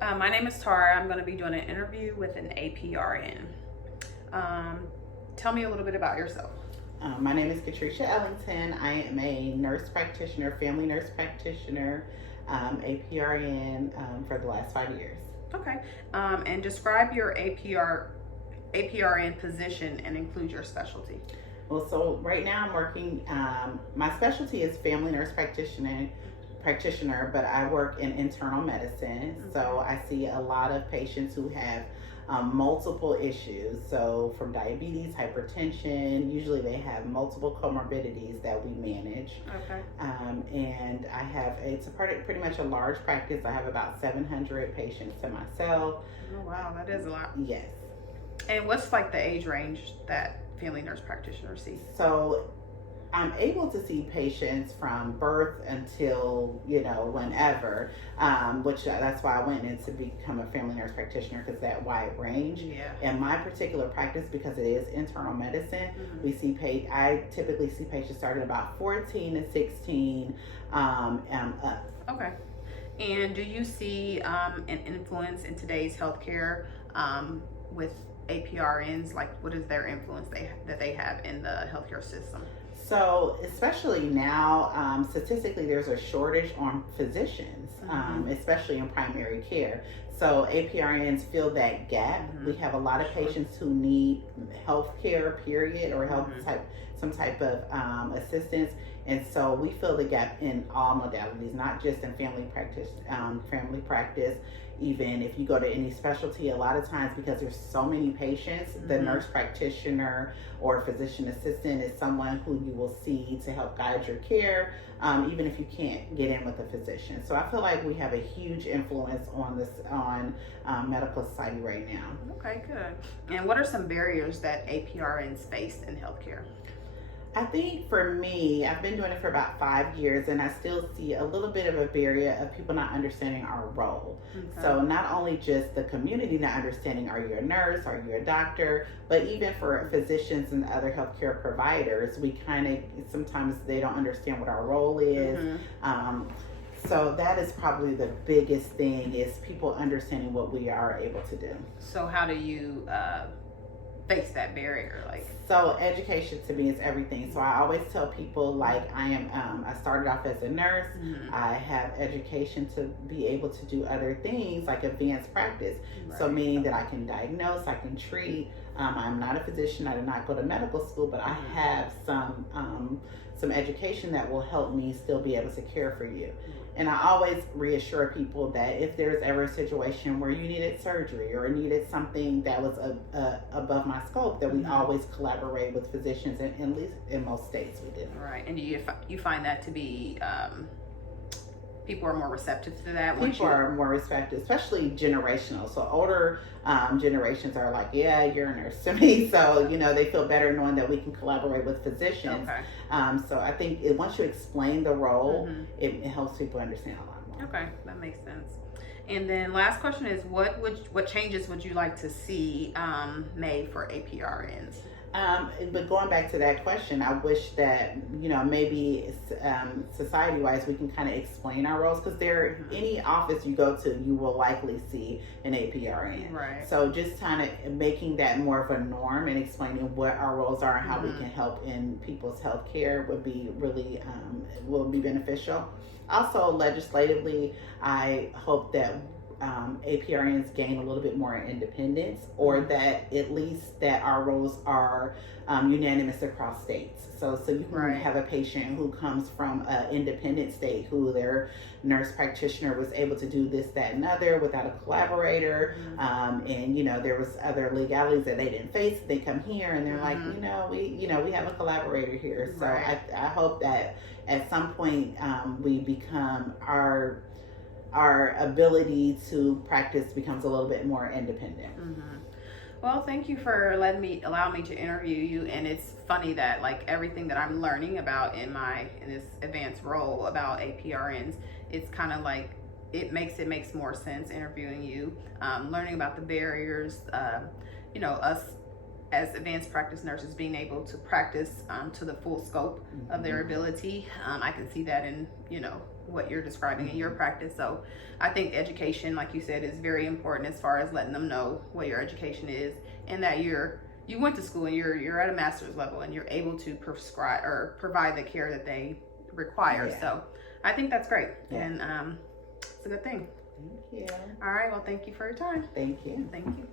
My name is Tara. I'm going to be doing an interview with an APRN. Tell me a little bit about yourself. My name is Katricia Ellington. I am a nurse practitioner, family nurse practitioner, APRN for the last 5 years. Okay. And describe your APRN position and include your specialty. Well, so right now I'm working, my specialty is family nurse practitioner, but I work in internal medicine. Mm-hmm. So I see a lot of patients who have multiple issues. So from diabetes, hypertension, usually they have multiple comorbidities that we manage. Okay. And it's pretty much a large practice. I have about 700 patients to myself. Oh, wow. That is a lot. Yes. And what's like the age range that family nurse practitioners see? So I'm able to see patients from birth until, whenever, which that's why I went in to become a family nurse practitioner, because that wide range. Yeah. In my particular practice, because it is internal medicine, Mm-hmm. I typically see patients starting about 14 to 16 up. Okay. And do you see an influence in today's healthcare with APRNs? Like, what is their influence that they have in the healthcare system? So, especially now, statistically, there's a shortage on physicians, especially in primary care. So, APRNs fill that gap. Mm-hmm. We have a lot of patients who need health care, period, or some type of assistance. And so we fill the gap in all modalities, not just in family practice. Even if you go to any specialty, a lot of times, because there's so many patients, the nurse practitioner or physician assistant is someone who you will see to help guide your care, even if you can't get in with a physician. So I feel like we have a huge influence on medical society right now. Okay, good. And what are some barriers that APRNs face in healthcare? I think for me, I've been doing it for about 5 years, and I still see a little bit of a barrier of people not understanding our role. Okay. So not only just the community not understanding, are you a nurse, are you a doctor, but even for physicians and other healthcare providers, we sometimes they don't understand what our role is. So that is probably the biggest thing, is people understanding what we are able to do. So how do you face that barrier? So education to me is everything. So I always tell people, like, I started off as a nurse. I have education to be able to do other things like advanced practice. Right. So meaning that I can diagnose, I can treat. I'm not a physician. I did not go to medical school, but I have some education that will help me still be able to care for you. And I always reassure people that if there's ever a situation where you needed surgery or needed something that was above my scope, that we always collaborate with physicians, and at least in most states we do. Right. And you find that to be people are more receptive to that? People are more receptive, especially generational. So older generations are like, yeah, you're a nurse to me. So, they feel better knowing that we can collaborate with physicians. Okay. So I think once you explain the role, it helps people understand a lot more. Okay, that makes sense. And then last question is, what changes would you like to see made for APRNs? But going back to that question, I wish that, maybe society-wise, we can kind of explain our roles, because any office you go to, you will likely see an APRN. Right. So just kind of making that more of a norm and explaining what our roles are and how we can help in people's health care would be really, will be beneficial. Also, legislatively, I hope that APRNs gain a little bit more independence, or that at least that our roles are unanimous across states. So you can have a patient who comes from an independent state, who their nurse practitioner was able to do this, that, and other without a collaborator, and there was other legalities that they didn't face. They come here and they're like, we have a collaborator here. So I hope that at some point we become our ability to practice becomes a little bit more independent. Well, thank you for allowing me to interview you. And it's funny that everything that I'm learning about in this advanced role about APRNs, it's kind of like it makes more sense interviewing you, learning about the barriers, us as advanced practice nurses being able to practice to the full scope of their ability. I can see that in what you're describing in your practice. So I think education, like you said, is very important as far as letting them know what your education is, and that you went to school and you're at a master's level and you're able to prescribe or provide the care that they require. Yeah. So I think that's great. Yeah. And it's a good thing. Thank you. All right, well, thank you for your time. Thank you. Thank you.